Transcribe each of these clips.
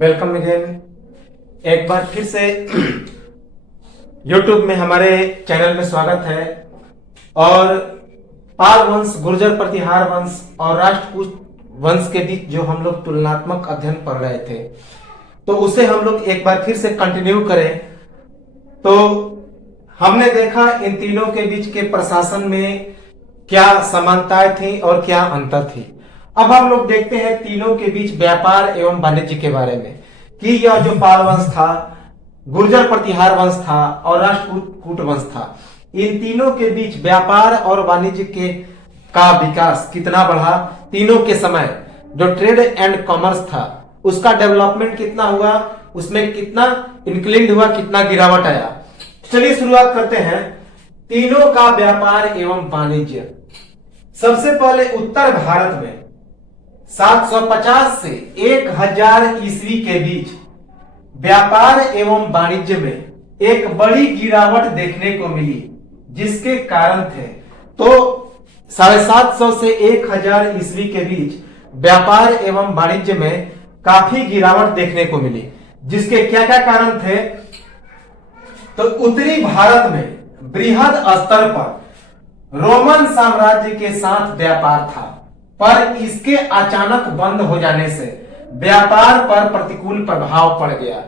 Welcome again. एक बार फिर से YouTube में हमारे चैनल में स्वागत है। और पाल वंश, गुर्जर प्रतिहार वंश और राष्ट्रकूट वंश के बीच जो हम लोग तुलनात्मक अध्ययन पढ़ रहे थे, तो उसे हम लोग एक बार फिर से कंटिन्यू करें। तो हमने देखा इन तीनों के बीच के प्रशासन में क्या समानताएं थी और क्या अंतर थी। अब हम लोग देखते हैं तीनों के बीच व्यापार एवं वाणिज्य के बारे में कि यह जो पाल वंश था, गुर्जर प्रतिहार वंश था और राष्ट्रकूट वंश था, इन तीनों के बीच व्यापार और वाणिज्य के का विकास कितना बढ़ा। तीनों के समय जो ट्रेड एंड कॉमर्स था उसका डेवलपमेंट कितना हुआ, उसमें कितना इंक्रीज हुआ, कितना गिरावट आया। चलिए शुरुआत करते हैं तीनों का व्यापार एवं वाणिज्य। सबसे पहले उत्तर भारत में 750 से 1000 ईस्वी के बीच व्यापार एवं वाणिज्य में एक बड़ी गिरावट देखने को मिली, जिसके कारण थे तो 750 से 1000 ईस्वी के बीच व्यापार एवं वाणिज्य में काफी गिरावट देखने को मिली। जिसके क्या क्या कारण थे, तो उत्तरी भारत में बृहद स्तर पर रोमन साम्राज्य के साथ व्यापार था, पर इसके अचानक बंद हो जाने से व्यापार पर प्रतिकूल प्रभाव पड़ गया।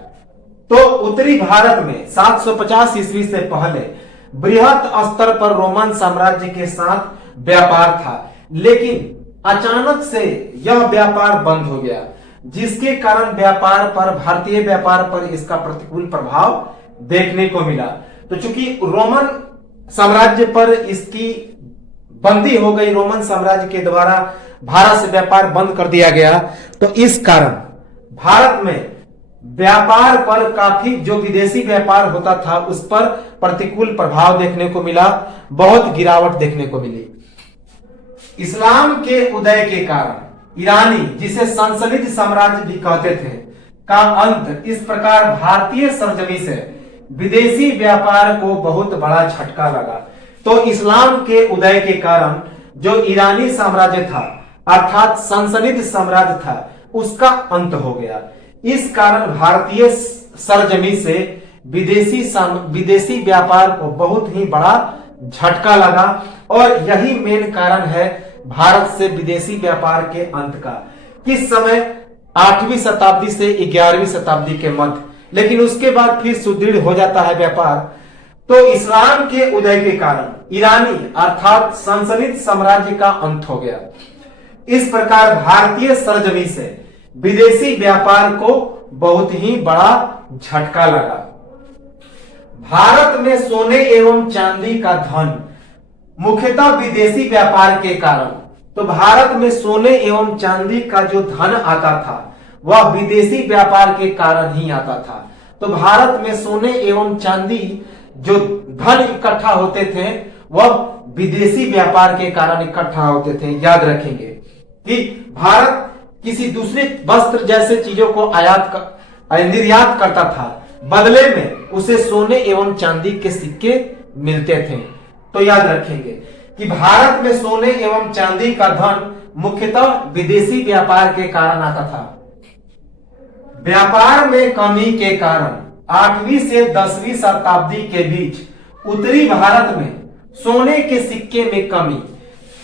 तो उत्तरी भारत में 750 ईस्वी से पहले बृहद स्तर पर रोमन साम्राज्य के साथ व्यापार था, लेकिन अचानक से यह व्यापार बंद हो गया, जिसके कारण व्यापार पर, भारतीय व्यापार पर इसका प्रतिकूल प्रभाव देखने को मिला। तो चूंकि रोमन साम्राज्य पर इसकी बंदी हो गई, रोमन साम्राज्य के द्वारा भारत से व्यापार बंद कर दिया गया, तो इस कारण भारत में व्यापार पर काफी, जो विदेशी व्यापार होता था उस पर प्रतिकूल प्रभाव देखने को मिला, बहुत गिरावट देखने को मिली। इस्लाम के उदय के कारण ईरानी, जिसे संसनिध साम्राज्य भी कहते थे, का अंत, इस प्रकार भारतीय सरजमी से विदेशी व्यापार को बहुत बड़ा झटका लगा। तो इस्लाम के उदय के कारण जो ईरानी साम्राज्य था, अर्थात संसनिध साम्राज्य था, उसका अंत हो गया। इस कारण भारतीय सरजमी से विदेशी व्यापार को बहुत ही बड़ा झटका लगा, और यही मेन कारण है भारत से विदेशी व्यापार के अंत का। किस समय? 8वीं शताब्दी से 11वीं शताब्दी के मध्य। लेकिन उसके बाद फिर सुदृढ़ हो जाता है व्यापार। तो इस्लाम के उदय के कारण ईरानी अर्थात संसनिध साम्राज्य का अंत हो गया। इस प्रकार भारतीय सरजमी से विदेशी व्यापार को बहुत ही बड़ा झटका लगा। भारत में सोने एवं चांदी का धन मुख्यतः विदेशी व्यापार के कारण, तो भारत में सोने एवं चांदी का जो धन आता था वह विदेशी व्यापार के कारण ही आता था। तो भारत में सोने एवं चांदी जो धन इकट्ठा होते थे वह विदेशी व्यापार के कारण इकट्ठा होते थे। याद रखेंगे कि भारत किसी दूसरे वस्त्र जैसे चीजों को निर्यात करता था, बदले में उसे सोने एवं चांदी के सिक्के मिलते थे। तो याद रखेंगे कि भारत में सोने एवं चांदी का धन मुख्यतः विदेशी व्यापार के कारण आता था। व्यापार में कमी के कारण 8वीं से 10वीं शताब्दी के बीच उत्तरी भारत में सोने के सिक्के में कमी।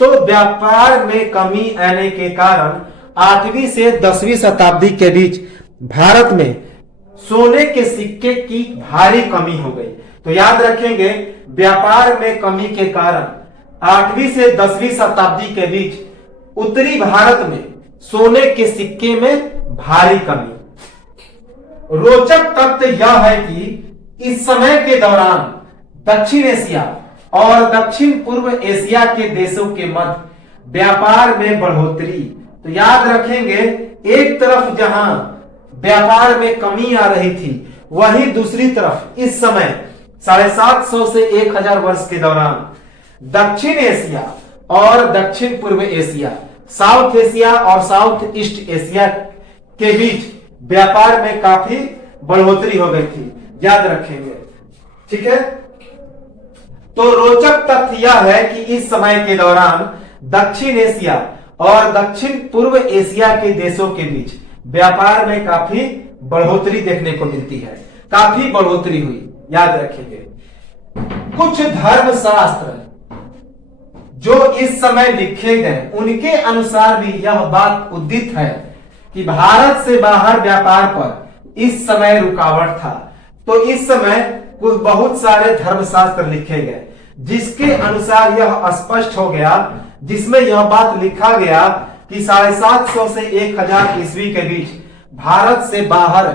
तो व्यापार में कमी आने के कारण 8वीं से 10वीं शताब्दी के बीच भारत में सोने के सिक्के की भारी कमी हो गई। तो याद रखेंगे, व्यापार में कमी के कारण 8वीं से 10वीं शताब्दी के बीच उत्तरी भारत में सोने के सिक्के में भारी कमी। रोचक तथ्य यह है कि इस समय के दौरान दक्षिण एशिया और दक्षिण पूर्व एशिया के देशों के मध्य व्यापार में बढ़ोतरी। तो याद रखेंगे, एक तरफ जहां व्यापार में कमी आ रही थी, वहीं दूसरी तरफ इस समय 750 से 1000 वर्ष के दौरान दक्षिण एशिया और दक्षिण पूर्व एशिया, साउथ एशिया और साउथ ईस्ट एशिया के बीच व्यापार में काफी बढ़ोतरी हो गई थी। याद रखेंगे, ठीक है। तो रोचक तथ्य यह है कि इस समय के दौरान दक्षिण एशिया और दक्षिण पूर्व एशिया के देशों के बीच व्यापार में काफी बढ़ोतरी देखने को मिलती है, काफी बढ़ोतरी हुई। याद रखेंगे कुछ धर्मशास्त्र जो इस समय लिखे गए उनके अनुसार भी यह बात उदित है कि भारत से बाहर व्यापार पर इस समय रुकावट था। तो इस समय कुछ बहुत सारे धर्मशास्त्र लिखे गए जिसके अनुसार यह स्पष्ट हो गया, जिसमें यह बात लिखा गया कि 750 से 1000 ईस्वी के बीच भारत से बाहर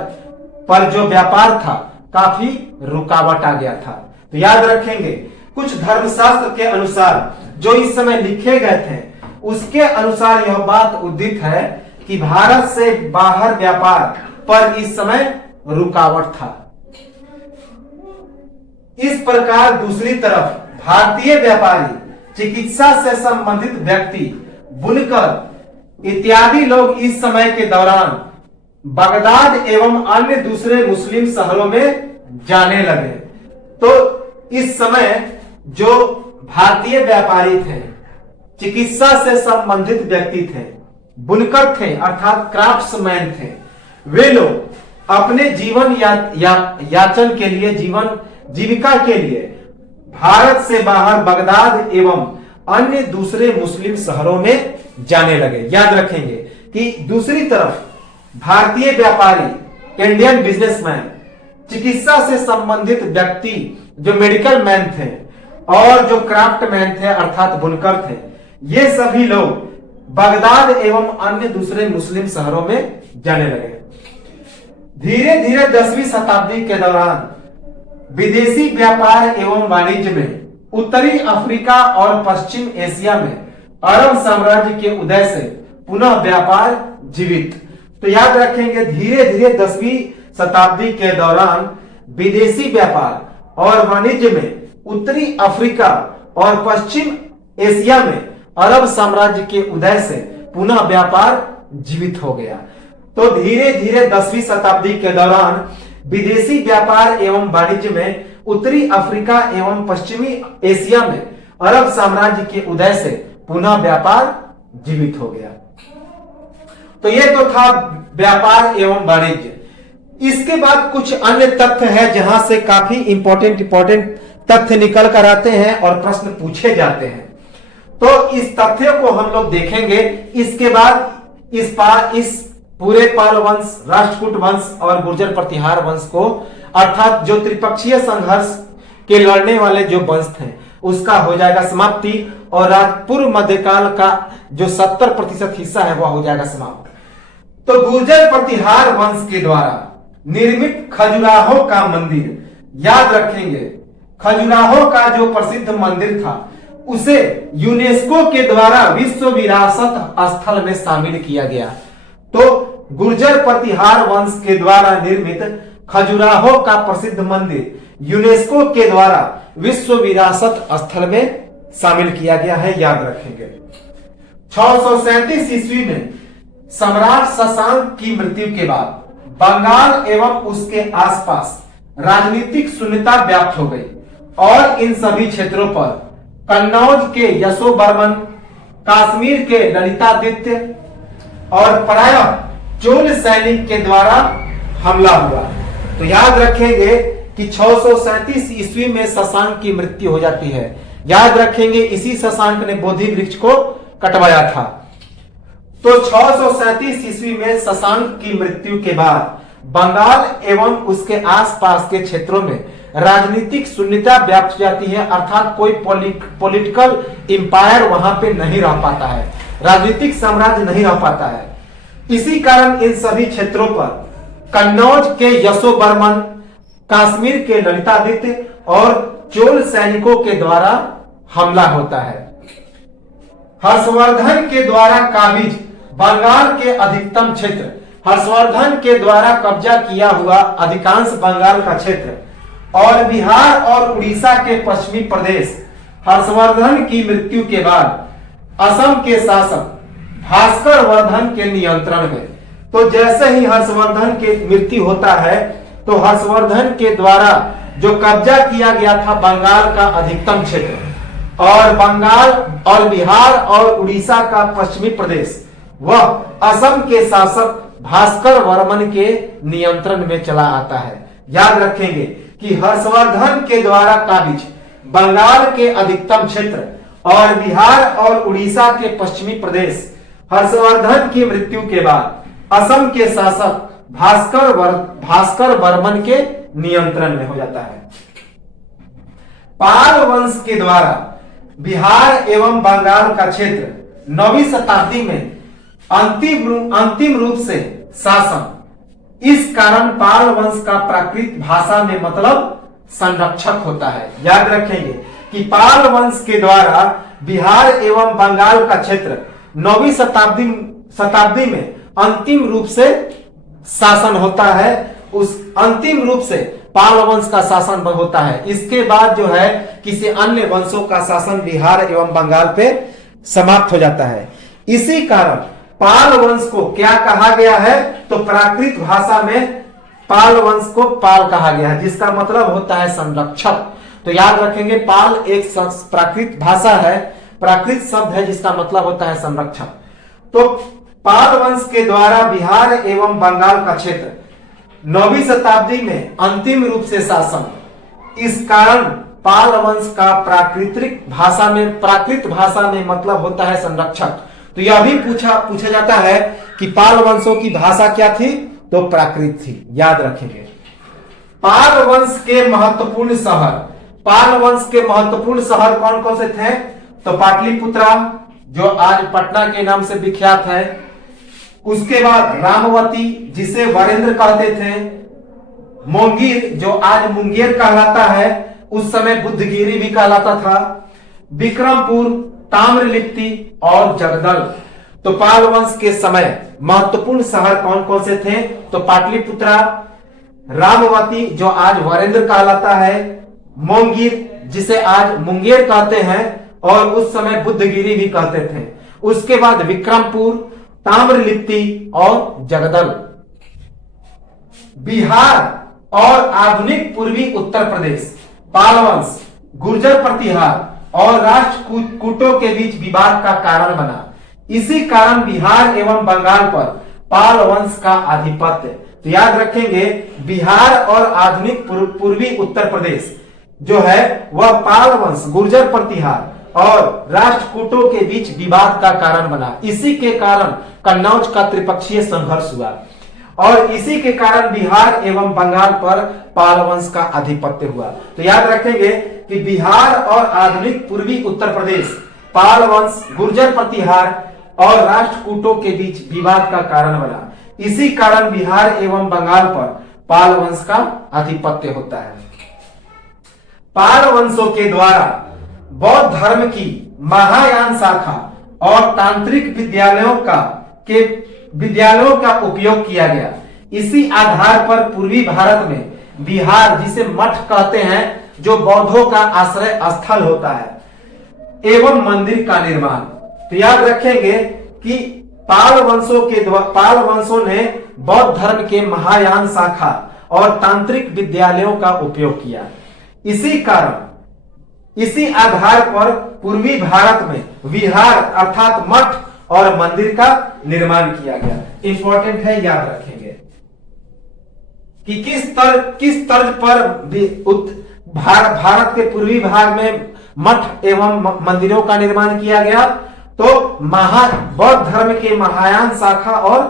पर जो व्यापार था काफी रुकावट आ गया था। तो याद रखेंगे कुछ धर्मशास्त्र के अनुसार जो इस समय लिखे गए थे उसके अनुसार यह बात उदित है कि भारत से बाहर व्यापार पर इस समय रुकावट था। इस प्रकार दूसरी तरफ भारतीय व्यापारी, चिकित्सा से संबंधित व्यक्ति, बुनकर इत्यादि लोग इस समय के दौरान बगदाद एवं अन्य दूसरे मुस्लिम शहरों में जाने लगे। तो इस समय जो भारतीय व्यापारी थे, चिकित्सा से संबंधित व्यक्ति थे, बुनकर थे अर्थात क्राफ्ट्समैन थे, वे लोग अपने जीवन याचन के लिए, जीविका के लिए भारत से बाहर बगदाद एवं अन्य दूसरे मुस्लिम शहरों में जाने लगे। याद रखेंगे कि दूसरी तरफ भारतीय व्यापारी, इंडियन बिजनेसमैन, चिकित्सा से संबंधित व्यक्ति जो मेडिकल मैन थे और जो क्राफ्टमैन थे अर्थात बुनकर थे, ये सभी लोग बगदाद एवं अन्य दूसरे मुस्लिम शहरों में जाने लगे। धीरे धीरे 10वीं शताब्दी के दौरान विदेशी व्यापार एवं वाणिज्य में उत्तरी अफ्रीका और पश्चिम एशिया में अरब साम्राज्य के उदय से पुनः व्यापार जीवित। तो याद रखेंगे धीरे धीरे 10वीं शताब्दी के दौरान विदेशी व्यापार और वाणिज्य में उत्तरी अफ्रीका और पश्चिम एशिया में अरब साम्राज्य के उदय से पुनः व्यापार जीवित हो गया। तो धीरे धीरे 10वीं शताब्दी के दौरान विदेशी व्यापार एवं वाणिज्य में उत्तरी अफ्रीका एवं पश्चिमी एशिया में अरब साम्राज्य के उदय से पुनः व्यापार जीवित हो गया। तो ये तो था व्यापार एवं वाणिज्य। इसके बाद कुछ अन्य तथ्य है जहां से काफी इंपॉर्टेंट तथ्य निकल कर आते हैं और प्रश्न पूछे जाते हैं। तो इस तथ्य को हम लोग देखेंगे। इसके बाद इस पूरे पाल वंश, राष्ट्रकूट वंश और गुर्जर प्रतिहार वंश को अर्थात जो त्रिपक्षीय संघर्ष के लड़ने वाले जो वंश थे उसका हो जाएगा समाप्ति और पूर्व मध्यकाल का जो 70% हिस्सा है वह हो जाएगा समाप्त। तो गुर्जर प्रतिहार वंश के द्वारा निर्मित खजुराहो का मंदिर, याद रखेंगे खजुराहो का जो प्रसिद्ध मंदिर था उसे यूनेस्को के द्वारा विश्व विरासत स्थल में शामिल किया गया। तो गुर्जर प्रतिहार वंश के द्वारा निर्मित खजुराहो का प्रसिद्ध मंदिर यूनेस्को के द्वारा विश्व विरासत स्थल में शामिल किया गया है। याद रखेंगे 637 ईस्वी में सम्राट शशांक की मृत्यु के बाद बंगाल एवं उसके आसपास राजनीतिक शून्यता व्याप्त हो गई और इन सभी क्षेत्रों पर कन्नौज के यशोवर्मन, कश्मीर के ललितादित्य और प्रायः चोल सैनिक के द्वारा हमला हुआ। तो याद रखेंगे कि 637 ईस्वी में शशांक की मृत्यु हो जाती है। याद रखेंगे इसी शशांक ने बोधि वृक्ष को कटवाया था। तो 637 ईस्वी में शशांक की मृत्यु के बाद बंगाल एवं उसके आसपास के क्षेत्रों में राजनीतिक शून्यता व्याप्त जाती है अर्थात कोई पॉलिटिकल एम्पायर वहां पे नहीं रह पाता है, राजनीतिक साम्राज्य नहीं रह पाता है। इसी कारण इन सभी क्षेत्रों पर कन्नौज के यशोवर्मन, कश्मीर के ललितादित्य और चोल सैनिकों के द्वारा हमला होता है। हर्षवर्धन के द्वारा काबिज बंगाल के अधिकतम क्षेत्र, हर्षवर्धन के द्वारा कब्जा किया हुआ अधिकांश बंगाल का क्षेत्र और बिहार और उड़ीसा के पश्चिमी प्रदेश हर्षवर्धन की मृत्यु के बाद असम के शासक भास्कर वर्धन के नियंत्रण में। तो जैसे ही हर्षवर्धन की मृत्यु होता है तो हर्षवर्धन के द्वारा जो कब्जा किया गया था बंगाल का अधिकतम क्षेत्र, और बंगाल और बिहार और उड़ीसा का पश्चिमी प्रदेश वह असम के शासक भास्कर वर्मन के नियंत्रण में चला आता है। याद रखेंगे कि हर्षवर्धन के द्वारा काबिज बंगाल के अधिकतम क्षेत्र और बिहार और उड़ीसा के पश्चिमी प्रदेश हर्षवर्धन की मृत्यु के बाद असम के शासक भास्कर वर्मन के नियंत्रण में हो जाता है। पाल वंश के द्वारा बिहार एवं बंगाल का क्षेत्र 9वीं शताब्दी में अंतिम रूप से शासन। इस कारण पाल वंश का प्राकृत भाषा में मतलब संरक्षक होता है। याद रखेंगे कि पाल वंश के द्वारा बिहार एवं बंगाल का क्षेत्र 9वीं शताब्दी में अंतिम रूप से शासन होता है। उस अंतिम रूप से पाल वंश का शासन होता है। इसके बाद जो है किसी अन्य वंशों का शासन बिहार एवं बंगाल पे समाप्त हो जाता है। इसी कारण पाल वंश को क्या कहा गया है, तो प्राकृत भाषा में पाल वंश को पाल कहा गया है, जिसका मतलब होता है संरक्षक। तो याद रखेंगे पाल एक प्राकृत भाषा है, प्राकृत शब्द है जिसका मतलब होता है संरक्षक। तो पाल वंश के द्वारा बिहार एवं बंगाल का क्षेत्र 9वीं शताब्दी में अंतिम रूप से शासन। इस कारण पाल वंश का प्राकृत भाषा में मतलब होता है संरक्षक। तो यह भी पूछा जाता है कि पाल वंशों की भाषा क्या थी, तो प्राकृत थी। याद रखेंगे पाल वंश के महत्वपूर्ण शहर कौन कौन से थे, तो पाटलिपुत्रा जो आज पटना के नाम से विख्यात है, उसके बाद रामवती जिसे वरेंद्र कहते थे, मोंगीर जो आज मुंगेर कहलाता है, उस समय बुद्धगिरी भी कहलाता था, विक्रमपुर, ताम्रलिप्ति और जगदल। तो पाल वंश के समय महत्वपूर्ण शहर कौन कौन से थे, तो पाटलिपुत्रा, रामवती जो आज वरेंद्र कहलाता है, मोंगीर जिसे आज मुंगेर कहते हैं और उस समय बुद्धगिरी भी कहते थे, उसके बाद विक्रमपुर, ताम्रलिप्ति और जगदल। बिहार और आधुनिक पूर्वी उत्तर प्रदेश पाल वंश गुर्जर प्रतिहार और राष्ट्रकूटों के बीच विवाद का कारण बना। इसी कारण बिहार एवं बंगाल पर पाल वंश का आधिपत्य। तो याद रखेंगे बिहार और आधुनिक पूर्वी उत्तर प्रदेश जो है वह पाल वंश गुर्जर प्रतिहार और राष्ट्रकूटों के बीच विवाद का कारण बना। इसी के कारण कन्नौज का त्रिपक्षीय संघर्ष हुआ और इसी के कारण बिहार एवं बंगाल पर पाल वंश का आधिपत्य हुआ। तो याद रखेंगे कि बिहार और आधुनिक पूर्वी उत्तर प्रदेश पाल वंश गुर्जर प्रतिहार और राष्ट्रकूटों के बीच विवाद का कारण बना। इसी कारण बिहार एवं बंगाल पर पाल वंश का आधिपत्य होता है। पाल वंशों के द्वारा बौद्ध धर्म की महायान शाखा और तांत्रिक विद्यालयों का उपयोग किया गया। इसी आधार पर पूर्वी भारत में बिहार जिसे मठ कहते हैं, जो बौद्धों का आश्रय स्थल होता है, एवं मंदिर का निर्माण। तो याद रखेंगे कि पाल वंशों ने बौद्ध धर्म के महायान शाखा और तांत्रिक विद्यालयों का उपयोग किया। इसी आधार पर पूर्वी भारत में विहार अर्थात मठ और मंदिर का निर्माण किया गया। इंपॉर्टेंट है, याद रखेंगे कि किस तर्ज पर भारत के पूर्वी भाग में मठ एवं मंदिरों का निर्माण किया गया, तो बौद्ध धर्म के महायान शाखा और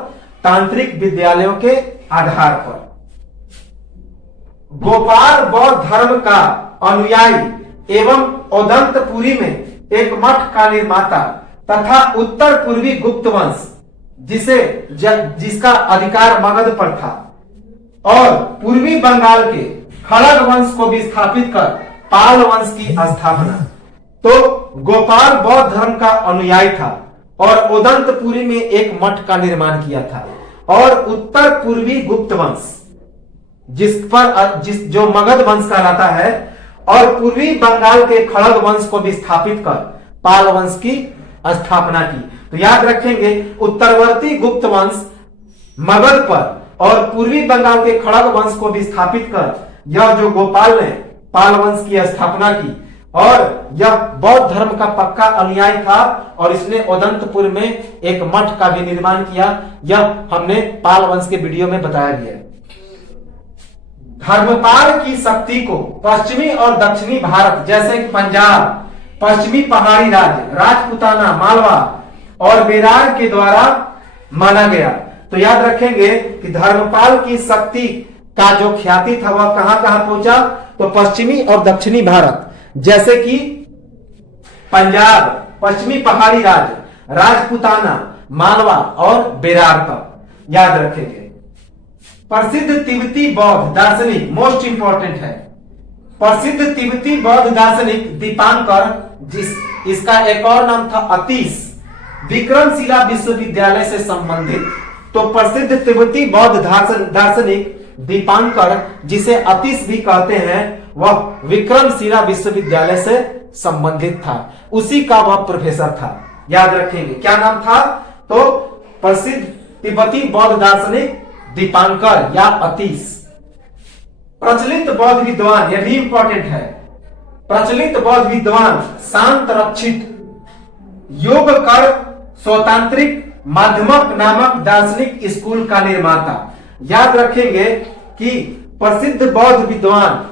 तांत्रिक विद्यालयों के आधार पर। गोपाल बौद्ध धर्म का अनुयायी एवं ओदंतपुरी में एक मठ का निर्माता तथा उत्तर पूर्वी गुप्त वंश जिसका अधिकार मगध पर था और पूर्वी बंगाल के खड़ग वंश को भी स्थापित कर पाल वंश की स्थापना। तो गोपाल बौद्ध धर्म का अनुयायी था और उदंतपुरी में एक मठ का निर्माण किया था और उत्तर पूर्वी गुप्त वंश जो मगध वंश कहलाता है और पूर्वी बंगाल के खड़ग वंश को भी स्थापित कर पाल वंश की स्थापना की। तो याद रखेंगे उत्तरवर्ती गुप्त वंश मगध पर और पूर्वी बंगाल के खड़ग वंश को भी स्थापित कर यह जो गोपाल ने पाल वंश की स्थापना की और यह बौद्ध धर्म का पक्का अनुयायी था और इसने उदंतपुर में एक मठ का भी निर्माण किया। यह हमने पाल वंश के वीडियो में बताया गया है। धर्मपाल की शक्ति को पश्चिमी और दक्षिणी भारत जैसे कि पंजाब, पश्चिमी पहाड़ी राज्य, राजपूताना, मालवा और बेरार के द्वारा माना गया। तो याद रखेंगे कि धर्मपाल की शक्ति का जो ख्याति था वह कहां कहां पहुंचा, तो पश्चिमी और दक्षिणी भारत जैसे कि पंजाब, पश्चिमी पहाड़ी राज्य, राजपूताना, मालवा और बेरार तक। याद रखेंगे। प्रसिद्ध तिब्बती बौद्ध दार्शनिक, मोस्ट इंपॉर्टेंट है, प्रसिद्ध तिब्बती बौद्ध दार्शनिक दीपांकर, इसका एक और नाम था अतीश, विक्रमशिला विश्वविद्यालय से संबंधित। तो प्रसिद्ध तिब्बती बौद्ध दार्शनिक दीपांकर, जिसे अतीश भी कहते हैं, वह विक्रमशिला विश्वविद्यालय से संबंधित था। उसी का वह प्रोफेसर था। याद रखेंगे क्या नाम था, तो प्रसिद्ध तिब्बती बौद्ध दार्शनिक दीपांकर या अतीश। प्रचलित बौद्ध विद्वान, यह भी इंपॉर्टेंट है, प्रचलित बौद्ध विद्वान शांत रक्षित योग कर स्वतांत्रिक माध्यमक नामक दार्शनिक स्कूल का निर्माता। याद रखेंगे कि प्रसिद्ध बौद्ध विद्वान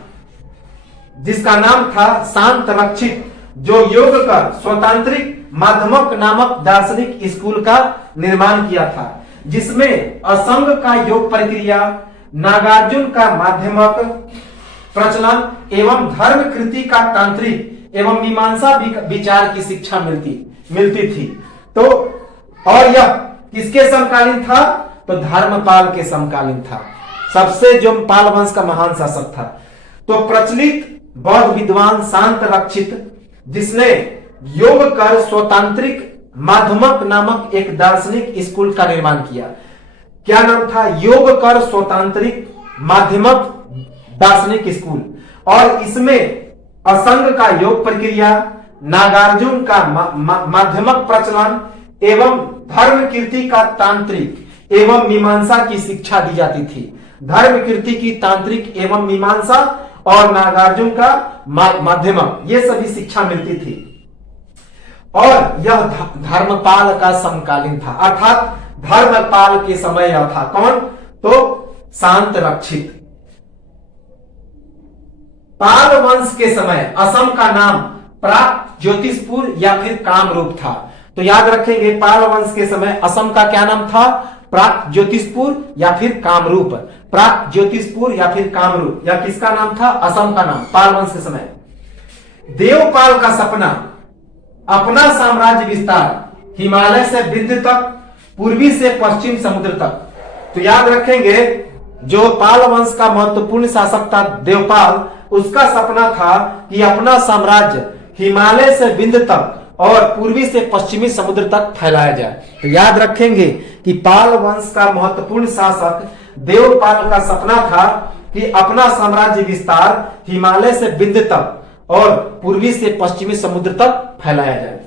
जिसका नाम था शांत रक्षित, जो योग कर स्वतांत्रिक माध्यमक नामक दार्शनिक स्कूल का निर्माण किया था, जिसमें असंग का योग प्रक्रिया, नागार्जुन का माध्यमक प्रचलन एवं धर्म कृति का तांत्रिक एवं मीमांसा विचार की शिक्षा मिलती थी। तो और यह किसके समकालीन था, तो धर्मपाल के समकालीन था, सबसे जो पाल वंश का महान शासक था। तो प्रचलित बौद्ध विद्वान शांत रक्षित, जिसने योग कर स्वतांत्रिक माध्यमक नामक एक दार्शनिक स्कूल का निर्माण किया। क्या नाम था, योग कर स्वतांत्रिक माध्यमक दार्शनिक स्कूल, और इसमें असंग का योग प्रक्रिया, नागार्जुन का माध्यमक प्रचलन एवं धर्म कीर्ति का तांत्रिक एवं मीमांसा की शिक्षा दी जाती थी। धर्म कीर्ति की तांत्रिक एवं मीमांसा और नागार्जुन का माध्यमक, ये सभी शिक्षा मिलती थी। और यह धर्मपाल का समकालीन था, अर्थात धर्मपाल के समय यह था। कौन, तो शांत रक्षित। पाल वंश के समय असम का नाम प्राक ज्योतिषपुर या फिर कामरूप था। तो याद रखेंगे, पाल वंश के समय असम का क्या नाम था, प्राक ज्योतिषपुर या फिर कामरूप। प्राक ज्योतिषपुर या फिर कामरूप, या किसका नाम था, असम का नाम, पाल वंश के समय। देवपाल का सपना अपना साम्राज्य विस्तार, हिमालय से विंध्य तक, पूर्वी से पश्चिम समुद्र तक। तो याद रखेंगे, जो पाल वंश का महत्वपूर्ण शासक था देवपाल, उसका सपना था कि अपना साम्राज्य हिमालय से विंध्य तक और पूर्वी से पश्चिमी समुद्र तक फैलाया जाए। तो याद रखेंगे कि पाल वंश का महत्वपूर्ण शासक देवपाल का सपना था कि अपना साम्राज्य विस्तार हिमालय से विंध्य तक और पूर्वी से पश्चिमी समुद्र तक फैलाया जाए।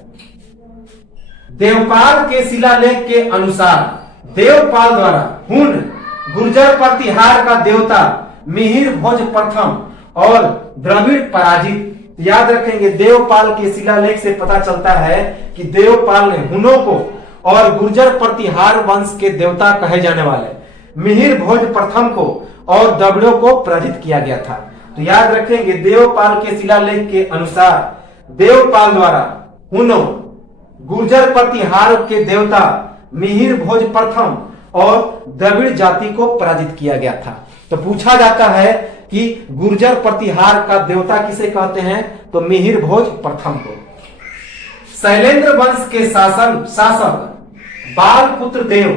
देवपाल के शिलालेख के अनुसार देवपाल द्वारा हुन गुर्जर प्रतिहार का देवता मिहिर भोज प्रथम और द्रविड़ पराजित। याद रखेंगे, देवपाल के शिलालेख से पता चलता है कि देवपाल ने हुनों को और गुर्जर प्रतिहार वंश के देवता कहे जाने वाले मिहिर भोज प्रथम को और द्रविड़ों को पराजित किया गया था। तो याद रखेंगे, देवपाल के शिलालेख के अनुसार देवपाल द्वारा हुनों गुर्जर प्रतिहार के देवता मिहिर भोज प्रथम और द्रविड़ जाति को पराजित किया गया था। तो पूछा जाता है कि गुर्जर प्रतिहार का देवता किसे कहते हैं, तो मिहिर भोज प्रथम को। शैलेंद्र वंश के शासक बालपुत्र देव,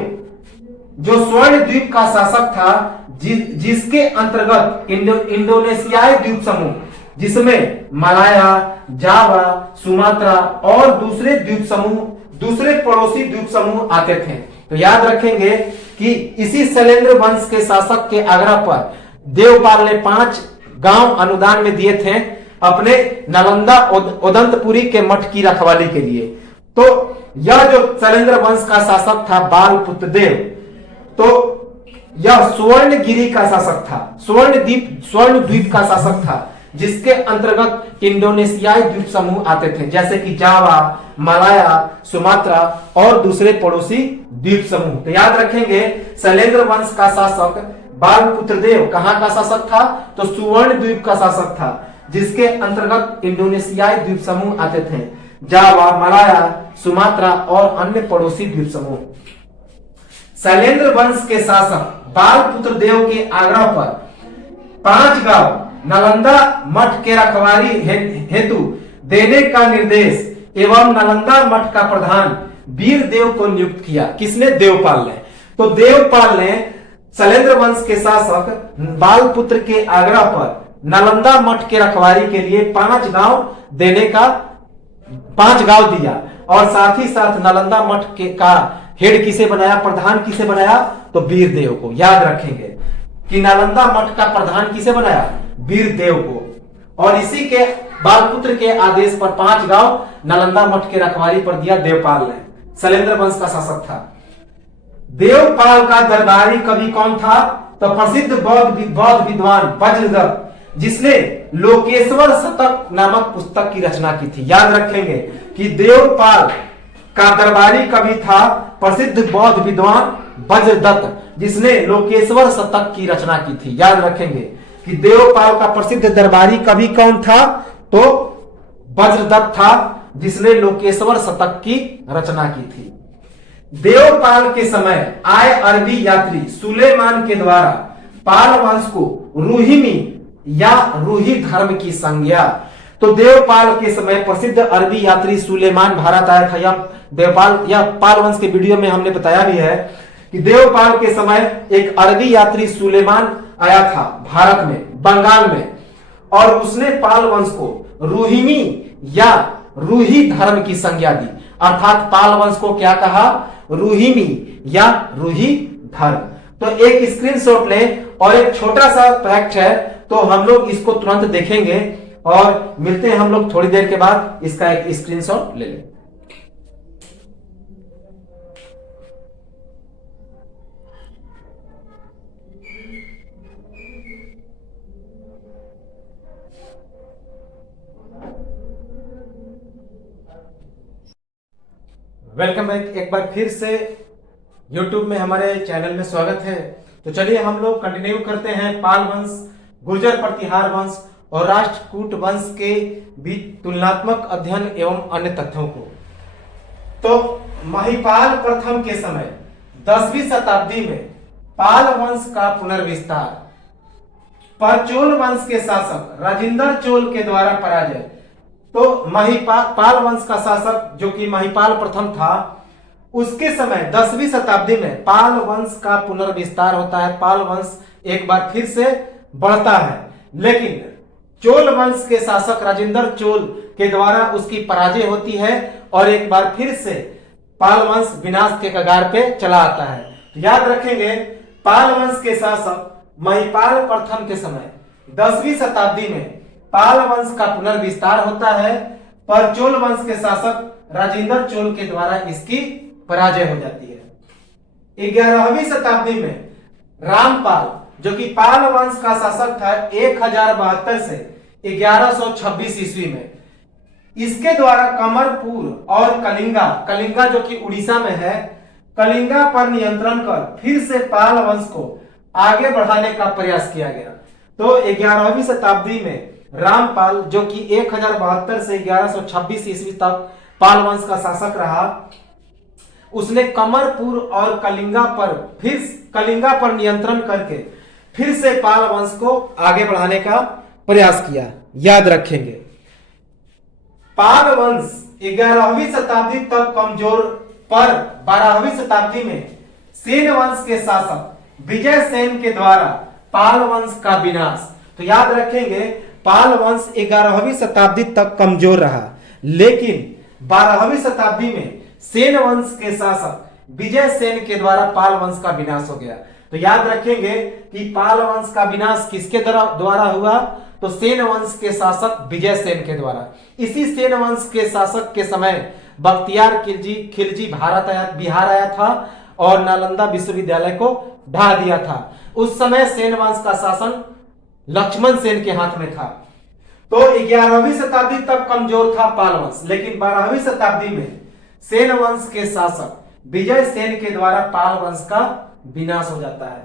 जो स्वर्ण द्वीप का शासक था, जिसके अंतर्गत इंडोनेशियाई द्वीप समूह, जिसमें मलाया, जावा, सुमात्रा और दूसरे पड़ोसी द्वीप समूह आते थे। तो याद रखेंगे कि इसी शैलेंद्र वंश के शासक के आग्रह पर देवपाल ने 5 गांव अनुदान में दिए थे अपने नालंदा उदंतपुरी के मठ की रखवाली के लिए। तो यह जो शैलेंद्र वंश का शासक था बालपुत्र देव, तो यह स्वर्णगिरी का शासक था, स्वर्ण द्वीप का शासक था। जिसके अंतर्गत इंडोनेशियाई द्वीप समूह आते थे, जैसे कि जावा, मलाया, सुमात्रा और दूसरे पड़ोसी द्वीप समूह। तो याद रखेंगे शैलेंद्र वंश का शासक बालपुत्र देव कहां का शासक था? तो सुवर्ण द्वीप का शासक था, जिसके अंतर्गत इंडोनेशियाई द्वीप समूह आते थे, जावा, मलाया, सुमात्रा और अन्य पड़ोसी द्वीप समूह। शैलेंद्र वंश के शासक बालपुत्र देव के आग्रह पर 5 गांव नालंदा मठ के रखवारी हेतु देने का निर्देश एवं नालंदा मठ का प्रधान वीर देव को नियुक्त किया। किसने? देवपाल ने। तो देवपाल ने शैलेंद्र वंश के शासक बालपुत्र के आग्रह पर नालंदा मठ के रखवारी के लिए 5 गांव देने का 5 गांव दिया, और साथ ही साथ नालंदा मठ के का हेड किसे बनाया? प्रधान किसे बनाया? तो वीर देव को। याद रखेंगे कि नालंदा मठ का प्रधान किसे बनाया? वीर देव को। और इसी के बालपुत्र के आदेश पर 5 गांव नालंदा मठ के रखवारी पर दिया देवपाल ने। शैलेंद्र वंश का शासक था। देवपाल का दरबारी कवि कौन था? तो प्रसिद्ध बौद्ध विद्वान वज्रदत्त, जिसने लोकेश्वर शतक नामक पुस्तक की रचना की थी। याद रखेंगे कि देवपाल का दरबारी कवि था प्रसिद्ध बौद्ध विद्वान वज्रदत्त, जिसने लोकेश्वर शतक की रचना की थी। याद रखेंगे कि देवपाल का प्रसिद्ध दरबारी कवि कौन था? तो वज्रदत्त था, जिसने लोकेश्वर शतक की रचना की थी। देवपाल के समय आए अरबी यात्री सुलेमान के द्वारा पाल वंश को रूहिमी या रूही धर्म की संज्ञा। तो देवपाल के समय प्रसिद्ध अरबी यात्री सुलेमान भारत आया था। या पाल वंश के वीडियो में हमने बताया भी है कि देवपाल के समय एक अरबी यात्री सुलेमान आया था भारत में, बंगाल में, और उसने पाल वंश को रूहिमी या रूही धर्म की संज्ञा दी। अर्थात पाल वंश को क्या कहा? रूहिमी या रूही धर्म। तो एक स्क्रीनशॉट लें, और एक छोटा सा फैक्ट है, तो हम लोग इसको तुरंत देखेंगे और मिलते हैं हम लोग थोड़ी देर के बाद। इसका एक स्क्रीनशॉट ले लें। Welcome back. एक बार फिर से YouTube में हमारे चैनल में स्वागत है। तो चलिए हम लोग कंटिन्यू करते हैं पाल वंश, गुर्जर प्रतिहार वंश और राष्ट्रकूट वंश के बीच तुलनात्मक अध्ययन एवं अन्य तथ्यों को। तो महिपाल प्रथम के समय 10वीं शताब्दी में पाल वंश का पुनर्विस्तार, पर चोल वंश के शासक राजेंद्र चोल के द्वारा पराजय। तो पाल वंश का शासक जो कि महिपाल प्रथम था, उसके समय 10वीं शताब्दी में पाल वंश का पुनर्विस्तार होता है। पाल वंश एक बार फिर से बढ़ता है, लेकिन चोल वंश के शासक राजेंद्र चोल के द्वारा उसकी पराजय होती है और एक बार फिर से पाल वंश विनाश के कगार पे चला आता है। याद रखेंगे पाल वंश के शासक महिपाल प्रथम के समय 10वीं शताब्दी में पाल वंश का पुनर्विस्तार होता है, पर चोल वंश के शासक राजेंद्र चोल के द्वारा इसकी पराजय हो जाती है। 11वीं शताब्दी में रामपाल जो कि पाल वंश का शासक था 1072 से 1126 ईस्वी में, इसके द्वारा कमरपुर और कलिंगा जो कि उड़ीसा में है, कलिंगा पर नियंत्रण कर फिर से पाल वंश को आगे बढ़ाने का प्रयास किया गया। तो 11वीं शताब्दी में रामपाल जो कि 1072 से 1126 ईस्वी तक पाल वंश का शासक रहा, उसने कमरपुर और कलिंगा पर नियंत्रण करके फिर से पाल वंश को आगे बढ़ाने का प्रयास किया। याद रखेंगे पाल वंश 11वीं शताब्दी तक कमजोर, पर 12वीं शताब्दी में सेन वंश के शासक विजय सेन के द्वारा पाल वंश का विनाश। तो याद रखेंगे पाल वंश 11वीं शताब्दी तक कमजोर रहा, लेकिन 12वीं शताब्दी में सेन वंश के शासक विजय सेन के द्वारा पाल वंश का विनाश हो गया। तो याद रखेंगे कि पाल वंश का विनाश किसके द्वारा हुआ? तो सेन वंश के शासक विजय सेन के द्वारा। इसी सेन वंश के शासक के समय बख्तियार खिलजी बिहार आया था और नालंदा विश्वविद्यालय को ढा दिया था। उस समय सेन वंश का शासन लक्ष्मण सेन के हाथ में था। तो 11वीं शताब्दी तक कमजोर था पाल वंश, लेकिन 12वीं शताब्दी में सेन वंश के शासक विजय सेन के द्वारा पाल वंश का विनाश हो जाता है।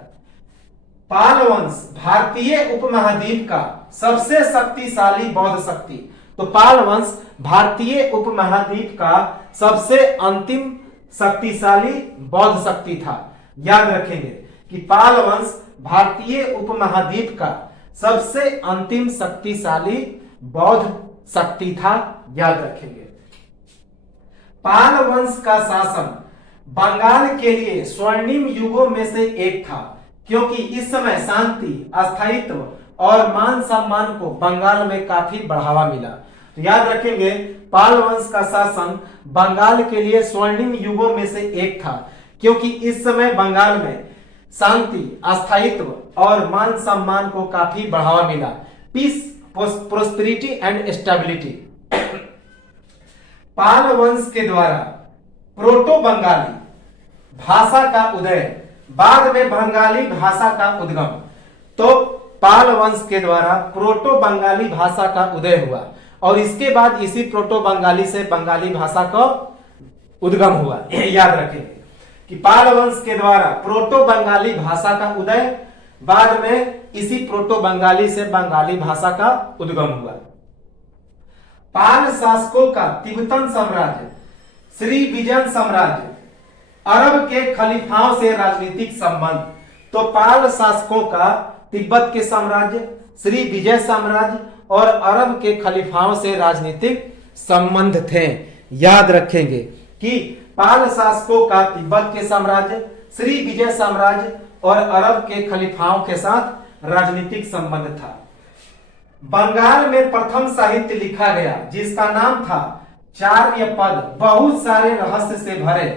पाल वंश भारतीय उपमहाद्वीप का सबसे शक्तिशाली बौद्ध शक्ति। तो पाल वंश भारतीय उपमहाद्वीप का सबसे अंतिम शक्तिशाली बौद्ध शक्ति था। याद रखेंगे कि पाल वंश भारतीय उपमहाद्वीप का सबसे अंतिम शक्तिशाली बौद्ध शक्ति था। याद रखेंगे। पाल वंश का शासन बंगाल के लिए स्वर्णिम युगों में से एक था, क्योंकि इस समय शांति, अस्थायित्व और मान सम्मान को बंगाल में काफी बढ़ावा मिला। तो याद रखेंगे, पाल वंश का शासन बंगाल के लिए स्वर्णिम युगों में से एक था, क्योंकि इस समय बंगाल में शांति, अस्थायित्व और मान सम्मान को काफी बढ़ावा मिला। Peace, prosperity and stability. Pala वंश के द्वारा प्रोटो बंगाली भाषा का उदय, बाद में बंगाली भाषा का उद्गम। तो पाल वंश के द्वारा प्रोटो बंगाली भाषा का उदय हुआ और इसके बाद इसी प्रोटो बंगाली से बंगाली भाषा का उद्गम हुआ। याद रखेंगे कि पाल वंश के द्वारा प्रोटो बंगाली भाषा का उदय, बाद में इसी प्रोटो बंगाली से बंगाली भाषा का उद्गम हुआ। पाल शासकों का तिब्बतन साम्राज्य, श्री विजयन साम्राज्य, अरब के खलीफाओं से राजनीतिक संबंध। तो पाल शासकों का तिब्बत के साम्राज्य, श्री विजय साम्राज्य और अरब के खलीफाओं से राजनीतिक संबंध थे। याद रखेंगे कि पाल शासकों का तिब्बत के साम्राज्य, श्री विजय साम्राज्य और अरब के खलीफाओं के साथ राजनीतिक संबंध था। बंगाल में प्रथम साहित्य लिखा गया जिसका नाम था चार्य पद, बहुत सारे रहस्य से भरे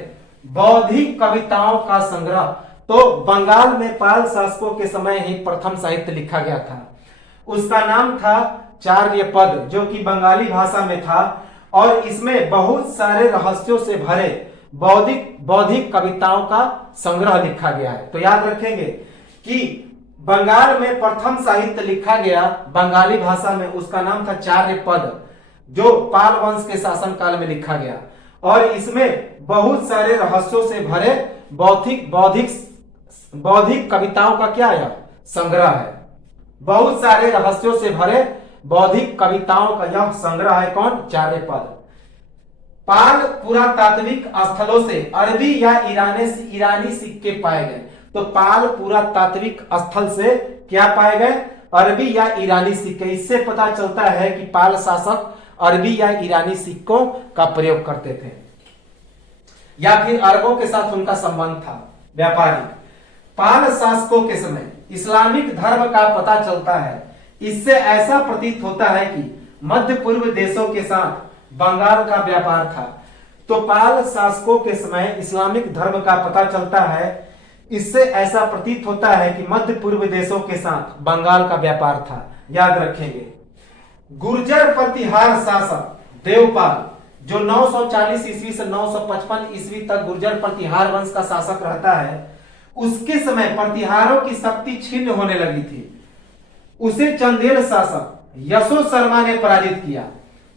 बौद्धिक कविताओं का संग्रह। तो बंगाल में पाल शासकों के समय ही प्रथम साहित्य लिखा गया था, उसका नाम था चार्य पद, जो कि बंगाली भाषा में था और इसमें बहुत सारे रहस्यों से भरे बौद्धिक कविताओं का संग्रह लिखा गया है। तो याद रखेंगे कि बंगाल में प्रथम साहित्य लिखा गया बंगाली भाषा में, उसका नाम था चार्य पद, जो पाल वंश के शासन काल में लिखा गया और इसमें बहुत सारे रहस्यों से भरे बौद्धिक कविताओं का क्या है, संग्रह है। बहुत सारे रहस्यों से भरे बौद्धिक कविताओं का यह संग्रह है। कौन? चार्य पद। पाल पुरातात्विक स्थलों से अरबी या ईरानी सिक्के पाए गए। तो पाल पुरातात्विक स्थल से क्या पाए गए? अरबी या ईरानी सिक्के। इससे पता चलता है कि पाल शासक अरबी या ईरानी सिक्कों का प्रयोग करते थे या फिर अरबों के साथ उनका संबंध था व्यापारिक। पाल शासकों के समय इस्लामिक धर्म का पता चलता है। इससे ऐसा प्रतीत होता है कि मध्य पूर्व देशों के साथ बंगाल का व्यापार था। तो पाल शासकों के समय इस्लामिक धर्म का पता चलता है। इससे ऐसा प्रतीत होता है कि मध्य पूर्व देशों के साथ बंगाल का व्यापार था। याद रखेंगे। गुर्जर प्रतिहार शासक देवपाल, जो 940 ईस्वी से 955 ईस्वी तक गुर्जर प्रतिहार वंश का शासक रहता है, उसके समय प्रतिहारों की शक्ति छीन होने लगी थी। उसे चंदेल शासक यशो शर्मा ने पराजित किया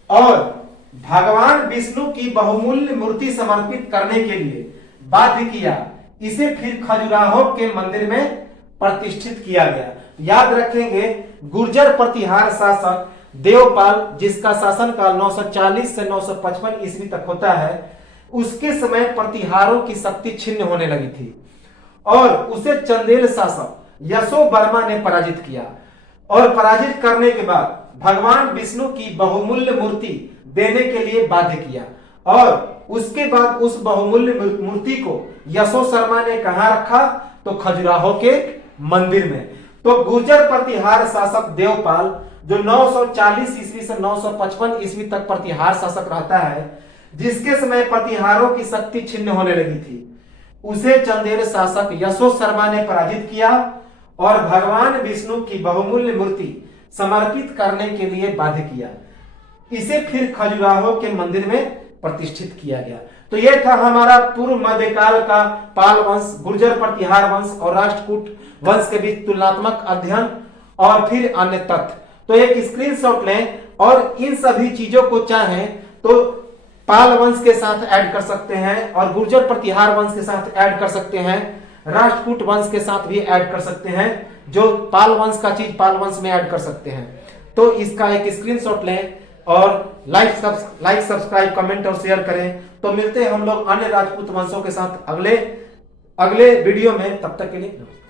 और भगवान विष्णु की बहुमूल्य मूर्ति समर्पित करने के लिए बाध्य किया। इसे फिर खजुराहो के मंदिर में प्रतिष्ठित किया गया। याद रखेंगे, गुर्जर प्रतिहार शासक देवपाल, जिसका शासनकाल 940 से 955 ईस्वी तक होता है, उसके समय प्रतिहारों की शक्ति छिन्न होने लगी थी और उसे चंदेल शासक यशो वर्मा ने पराजित किया और पराजित करने के बाद भगवान विष्णु की बहुमूल्य मूर्ति देने के लिए बाध्य किया और उसके बाद उस बहुमूल्य मूर्ति को यशो शर्मा ने कहां रखा? तो खजुराहो के मंदिर में। तो गुर्जर प्रतिहार शासक देवपाल, जो 940 ईस्वी से 955 ईस्वी तक प्रतिहार शासक रहता है, जिसके समय प्रतिहारों की शक्ति छिन्न होने लगी थी, उसे चंदेल शासक यशो शर्मा ने पराजित किया और भगवान विष्णु की बहुमूल्य मूर्ति समर्पित करने के लिए बाध्य किया। इसे फिर खजुराहो के मंदिर में प्रतिष्ठित किया गया। तो यह था हमारा पूर्व मध्यकाल का पाल वंश, गुर्जर प्रतिहार वंश और राष्ट्रकूट वंश के बीच तुलनात्मक अध्ययन और फिर अन्य तथ्य। तो एक स्क्रीनशॉट लें और इन सभी चीजों को चाहें तो पाल वंश के साथ ऐड कर सकते हैं और गुर्जर प्रतिहार वंश के साथ ऐड कर सकते हैं, राष्ट्रकूट वंश के साथ भी ऐड कर सकते हैं, जो पाल वंश का चीज पाल वंश में ऐड कर सकते हैं। तो इसका एक स्क्रीनशॉट लें और लाइक सब्सक्राइब कमेंट और शेयर करें। तो मिलते हैं हम लोग अन्य राजपूत वंशों के साथ अगले वीडियो में, तब तक के लिए नमस्कार।